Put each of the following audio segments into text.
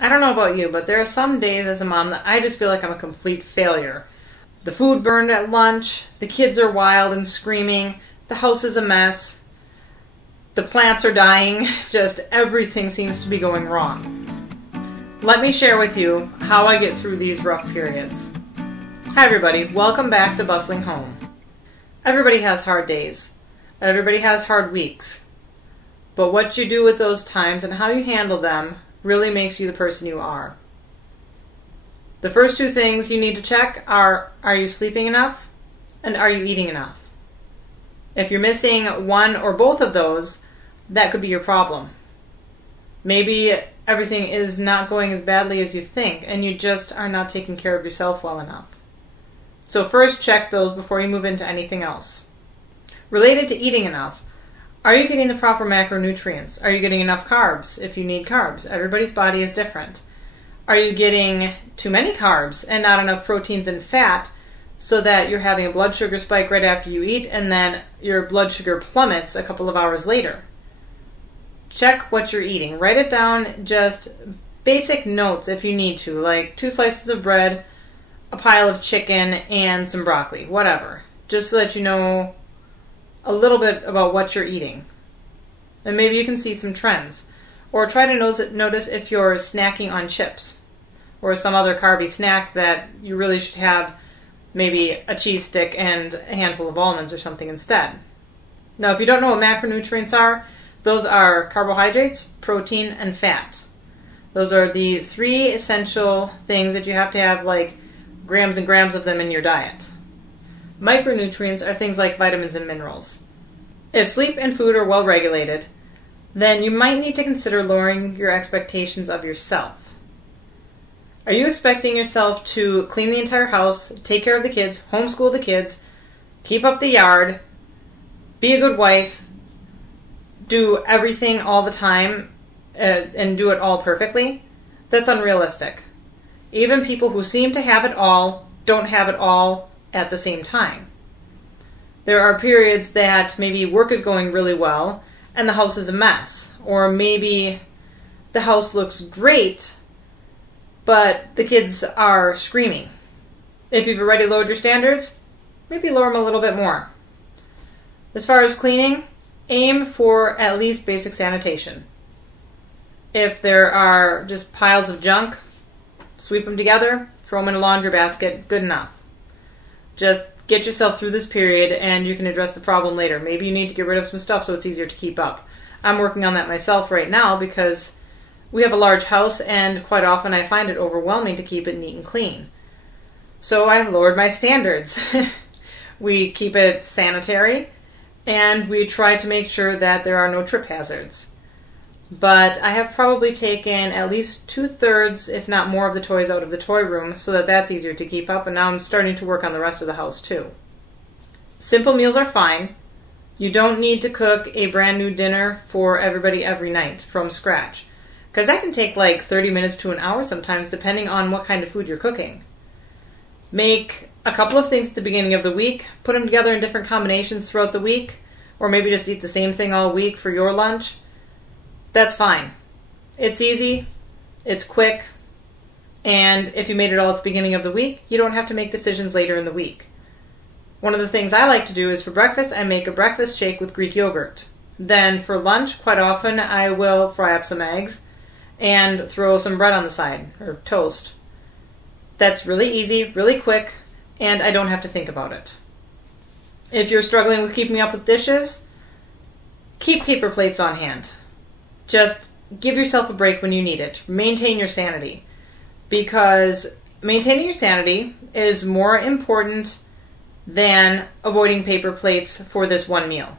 I don't know about you, but there are some days as a mom that I just feel like I'm a complete failure. The food burned at lunch, the kids are wild and screaming, the house is a mess, the plants are dying, just everything seems to be going wrong. Let me share with you how I get through these rough periods. Hi everybody, welcome back to Bustling Home. Everybody has hard days. Everybody has hard weeks. But what you do with those times and how you handle them really makes you the person you are. The first two things you need to check are you sleeping enough and are you eating enough? If you're missing one or both of those, that could be your problem. Maybe everything is not going as badly as you think and you just are not taking care of yourself well enough. So first check those before you move into anything else. Related to eating enough, are you getting the proper macronutrients? Are you getting enough carbs if you need carbs? Everybody's body is different. Are you getting too many carbs and not enough proteins and fat so that you're having a blood sugar spike right after you eat and then your blood sugar plummets a couple of hours later? Check what you're eating. Write it down, just basic notes if you need to, like 2 slices of bread, a pile of chicken, and some broccoli, whatever. Just so that you know a little bit about what you're eating. And maybe you can see some trends. Or try to notice if you're snacking on chips or some other carby snack that you really should have maybe a cheese stick and a handful of almonds or something instead. Now, if you don't know what macronutrients are, those are carbohydrates, protein, and fat. Those are the 3 essential things that you have to have, like grams and grams of them in your diet. Micronutrients are things like vitamins and minerals. If sleep and food are well regulated, then you might need to consider lowering your expectations of yourself. Are you expecting yourself to clean the entire house, take care of the kids, homeschool the kids, keep up the yard, be a good wife, do everything all the time, and do it all perfectly? That's unrealistic. Even people who seem to have it all don't have it all at the same time. There are periods that maybe work is going really well and the house is a mess. Or maybe the house looks great, but the kids are screaming. If you've already lowered your standards, maybe lower them a little bit more. As far as cleaning, aim for at least basic sanitation. If there are just piles of junk, sweep them together, throw them in a laundry basket, good enough. Just get yourself through this period and you can address the problem later. Maybe you need to get rid of some stuff so it's easier to keep up. I'm working on that myself right now because we have a large house and quite often I find it overwhelming to keep it neat and clean. So I lowered my standards. We keep it sanitary and we try to make sure that there are no trip hazards. But I have probably taken at least 2/3, if not more, of the toys out of the toy room so that that's easier to keep up, and now I'm starting to work on the rest of the house too. Simple meals are fine. You don't need to cook a brand new dinner for everybody every night from scratch, because that can take like 30 minutes to an hour sometimes, depending on what kind of food you're cooking. Make a couple of things at the beginning of the week, put them together in different combinations throughout the week, or maybe just eat the same thing all week for your lunch. That's fine. It's easy, it's quick, and if you made it all at the beginning of the week, you don't have to make decisions later in the week. One of the things I like to do is for breakfast, I make a breakfast shake with Greek yogurt. Then for lunch, quite often, I will fry up some eggs and throw some bread on the side, or toast. That's really easy, really quick, and I don't have to think about it. If you're struggling with keeping up with dishes, keep paper plates on hand. Just give yourself a break when you need it. Maintain your sanity. Because maintaining your sanity is more important than avoiding paper plates for this one meal.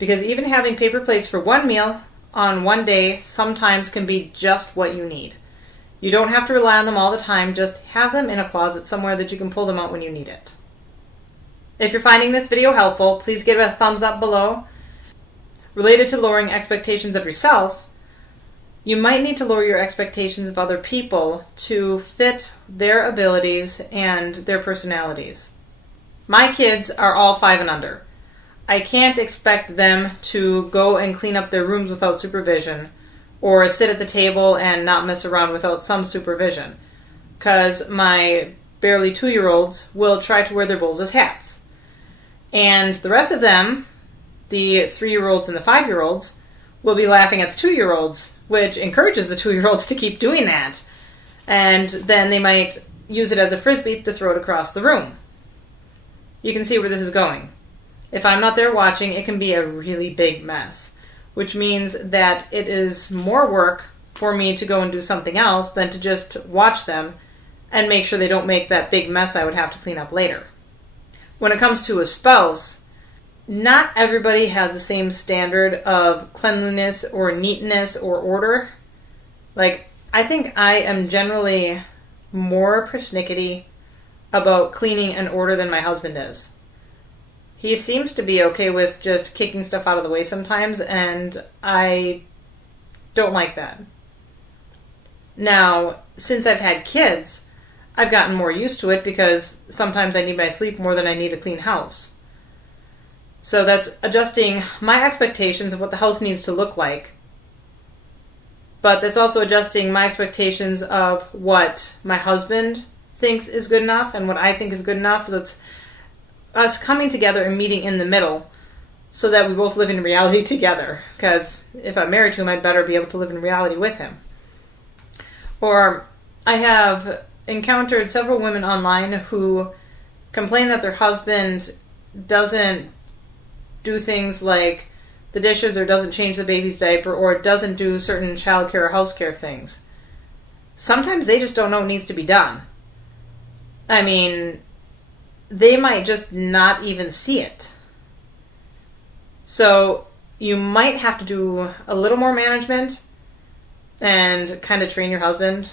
Because even having paper plates for one meal on one day sometimes can be just what you need. You don't have to rely on them all the time. Just have them in a closet somewhere that you can pull them out when you need it. If you're finding this video helpful, please give it a thumbs up below. Related to lowering expectations of yourself, you might need to lower your expectations of other people to fit their abilities and their personalities. My kids are all 5 and under. I can't expect them to go and clean up their rooms without supervision, or sit at the table and not mess around without some supervision. Because my barely 2-year-olds will try to wear their bowls as hats. And the rest of them, the 3-year-olds and the 5-year-olds, will be laughing at the 2-year-olds, which encourages the 2-year-olds to keep doing that. And then they might use it as a frisbee to throw it across the room. You can see where this is going. If I'm not there watching, it can be a really big mess, which means that it is more work for me to go and do something else than to just watch them and make sure they don't make that big mess I would have to clean up later. When it comes to a spouse, not everybody has the same standard of cleanliness or neatness or order. Like, I think I am generally more persnickety about cleaning and order than my husband is. He seems to be okay with just kicking stuff out of the way sometimes, and I don't like that. Now, since I've had kids, I've gotten more used to it because sometimes I need my sleep more than I need a clean house. So that's adjusting my expectations of what the house needs to look like. But that's also adjusting my expectations of what my husband thinks is good enough and what I think is good enough. So it's us coming together and meeting in the middle so that we both live in reality together. Because if I'm married to him, I'd better be able to live in reality with him. Or I have encountered several women online who complain that their husband doesn't do things like the dishes or doesn't change the baby's diaper or doesn't do certain childcare or house care things. Sometimes they just don't know what needs to be done. I mean, they might just not even see it. So you might have to do a little more management and kind of train your husband.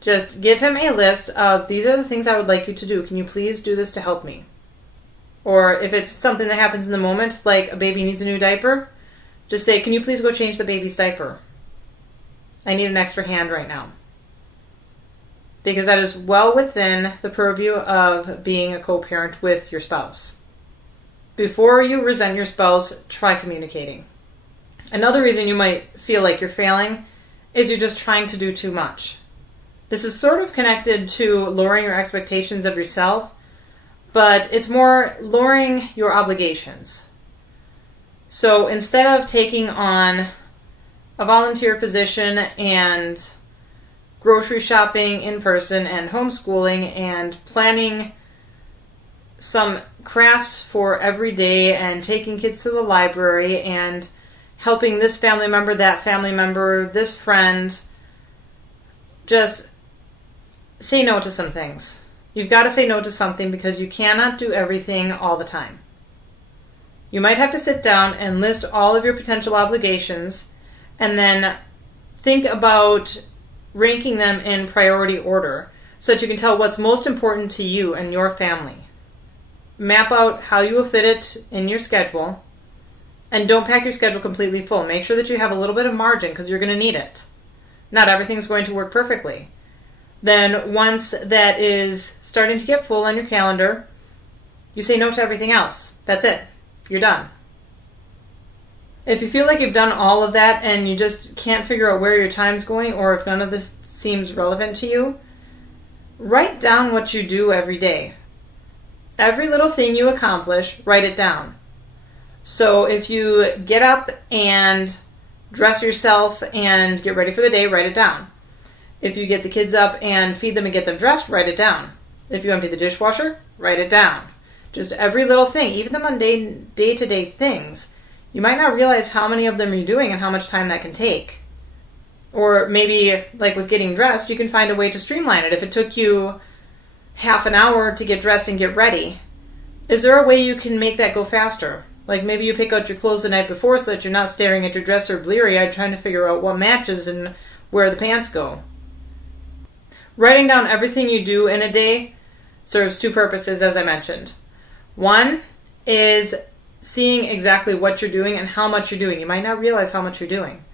Just give him a list of, these are the things I would like you to do. Can you please do this to help me? Or if it's something that happens in the moment, like a baby needs a new diaper, just say, can you please go change the baby's diaper? I need an extra hand right now. Because that is well within the purview of being a co-parent with your spouse. Before you resent your spouse, try communicating. Another reason you might feel like you're failing is you're just trying to do too much. This is sort of connected to lowering your expectations of yourself, but it's more lowering your obligations. So instead of taking on a volunteer position and grocery shopping in person and homeschooling and planning some crafts for every day and taking kids to the library and helping this family member, that family member, this friend, just say no to some things. You've got to say no to something because you cannot do everything all the time. You might have to sit down and list all of your potential obligations and then think about ranking them in priority order so that you can tell what's most important to you and your family. Map out how you will fit it in your schedule, and don't pack your schedule completely full. Make sure that you have a little bit of margin because you're going to need it. Not everything's going to work perfectly. Then once that is starting to get full on your calendar, you say no to everything else. That's it. You're done. If you feel like you've done all of that and you just can't figure out where your time's going, or if none of this seems relevant to you, write down what you do every day. Every little thing you accomplish, write it down. So if you get up and dress yourself and get ready for the day, write it down. If you get the kids up and feed them and get them dressed, write it down. If you empty the dishwasher, write it down. Just every little thing, even the mundane day-to-day things. You might not realize how many of them you're doing and how much time that can take. Or maybe, like with getting dressed, you can find a way to streamline it. If it took you half an hour to get dressed and get ready, is there a way you can make that go faster? Like maybe you pick out your clothes the night before so that you're not staring at your dresser bleary-eyed trying to figure out what matches and where the pants go. Writing down everything you do in a day serves two purposes, as I mentioned. One is seeing exactly what you're doing and how much you're doing. You might not realize how much you're doing.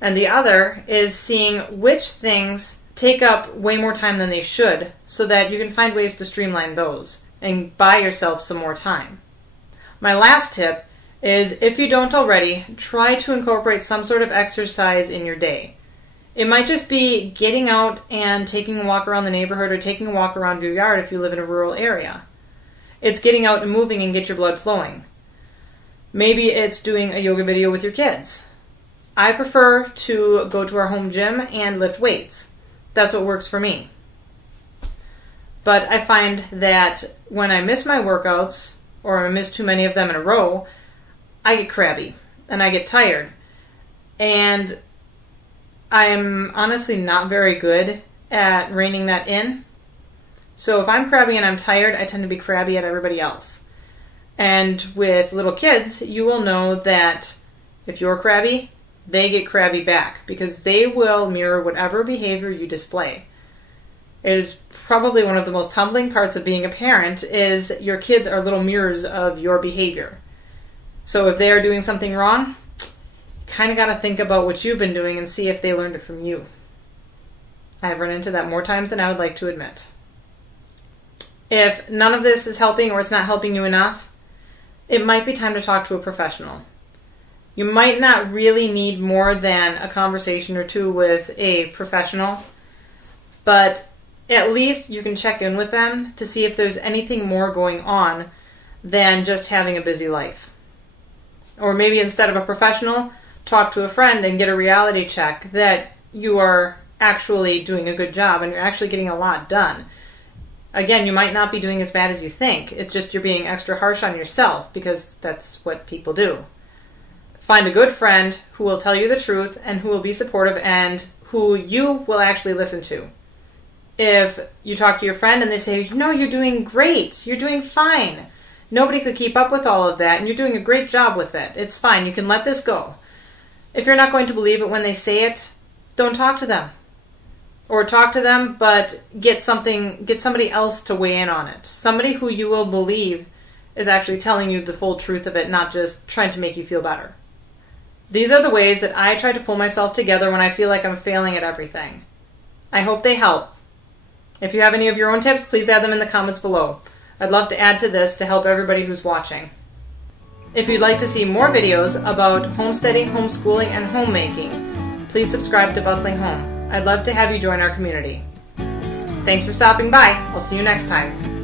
And the other is seeing which things take up way more time than they should so that you can find ways to streamline those and buy yourself some more time. My last tip is, if you don't already, try to incorporate some sort of exercise in your day. It might just be getting out and taking a walk around the neighborhood or taking a walk around your yard if you live in a rural area. It's getting out and moving and get your blood flowing. Maybe it's doing a yoga video with your kids. I prefer to go to our home gym and lift weights. That's what works for me. But I find that when I miss my workouts, or I miss too many of them in a row, I get crabby and I get tired. And I'm honestly not very good at reining that in. So if I'm crabby and I'm tired, I tend to be crabby at everybody else. And with little kids, you will know that if you're crabby, they get crabby back because they will mirror whatever behavior you display. It is probably one of the most humbling parts of being a parent is your kids are little mirrors of your behavior. So if they are doing something wrong, kind of got to think about what you've been doing and see if they learned it from you. I've run into that more times than I would like to admit. If none of this is helping or it's not helping you enough, it might be time to talk to a professional. You might not really need more than a conversation or two with a professional, but at least you can check in with them to see if there's anything more going on than just having a busy life. Or maybe instead of a professional, talk to a friend and get a reality check that you are actually doing a good job and you're actually getting a lot done. Again, you might not be doing as bad as you think. It's just you're being extra harsh on yourself because that's what people do. Find a good friend who will tell you the truth and who will be supportive and who you will actually listen to. If you talk to your friend and they say, no, you're doing great, you're doing fine. Nobody could keep up with all of that and you're doing a great job with it. It's fine, you can let this go. If you're not going to believe it when they say it, don't talk to them. Or talk to them, but get somebody else to weigh in on it. Somebody who you will believe is actually telling you the full truth of it, not just trying to make you feel better. These are the ways that I try to pull myself together when I feel like I'm failing at everything. I hope they help. If you have any of your own tips, please add them in the comments below. I'd love to add to this to help everybody who's watching. If you'd like to see more videos about homesteading, homeschooling, and homemaking, please subscribe to Bustling Home. I'd love to have you join our community. Thanks for stopping by. I'll see you next time.